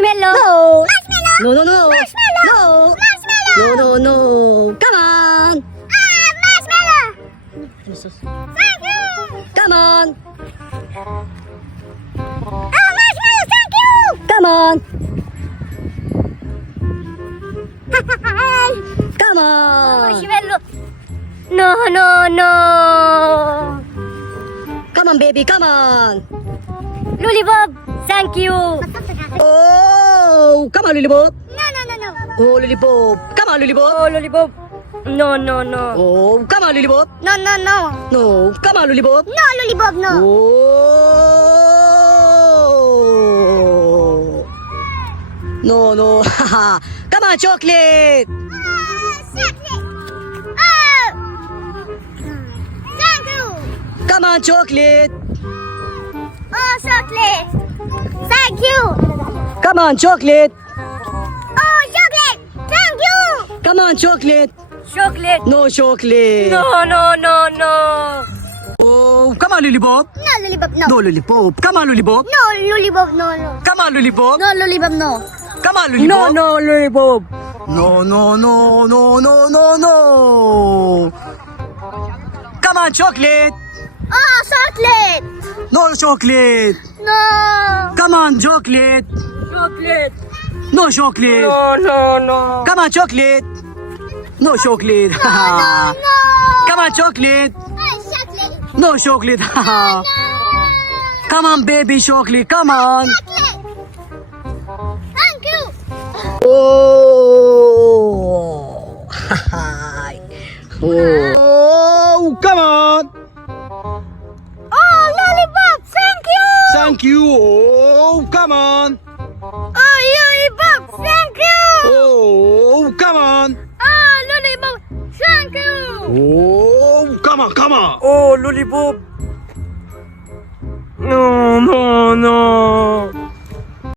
marshmallow. No. Marshmallow. No, no, no. Marshmallow. No. Marshmallow. No, no, no. Come on. Marshmallow. Jesus. Thank you. Come on. Marshmallow, thank you. Come on. Come on. Marshmallow. No, no, no. Come on, baby. Come on. Lollipop, thank you. Oh, come on, lollipop. No, no, no, no. Oh, lollipop. Come on, lollipop. Oh, lollipop. No, no, no. Oh, come on, lollipop. No, no, no. No, come on, lollipop. No, lollipop, no. Oh. No, no. Haha. Come on, chocolate. Chocolate. Oh. Thank you. Come on, chocolate. Oh, chocolate. Thank you. Come on, chocolate. Oh, chocolate. Thank you. Come on, chocolate. Chocolate. No chocolate. No, no, no, no. Oh, come on, lollipop. No, lollipop, no. No lollipop. Come on, lollipop. No, lollipop, no, no. Come on, lollipop. No, lollipop, no. Come on, lollipop. no, lollipop. No, no, no, no, no, no, no. Come on, chocolate. Oh, chocolate. No chocolate. No. Come on, chocolate. Chocolate. No chocolate. No, no, no. Come on, chocolate. No chocolate. No. Come on, chocolate. Oh, chocolate. No chocolate. No. Come on, baby chocolate. Come on. Chocolate. Thank you. Oh. Oh, come on. Oh, lollipop. Thank you. Thank you. Oh, come on. Oh, lollipop. Thank you. Oh, come on. Oh, lollipop. Thank you. Oh, come on, come on. Oh, lollipop.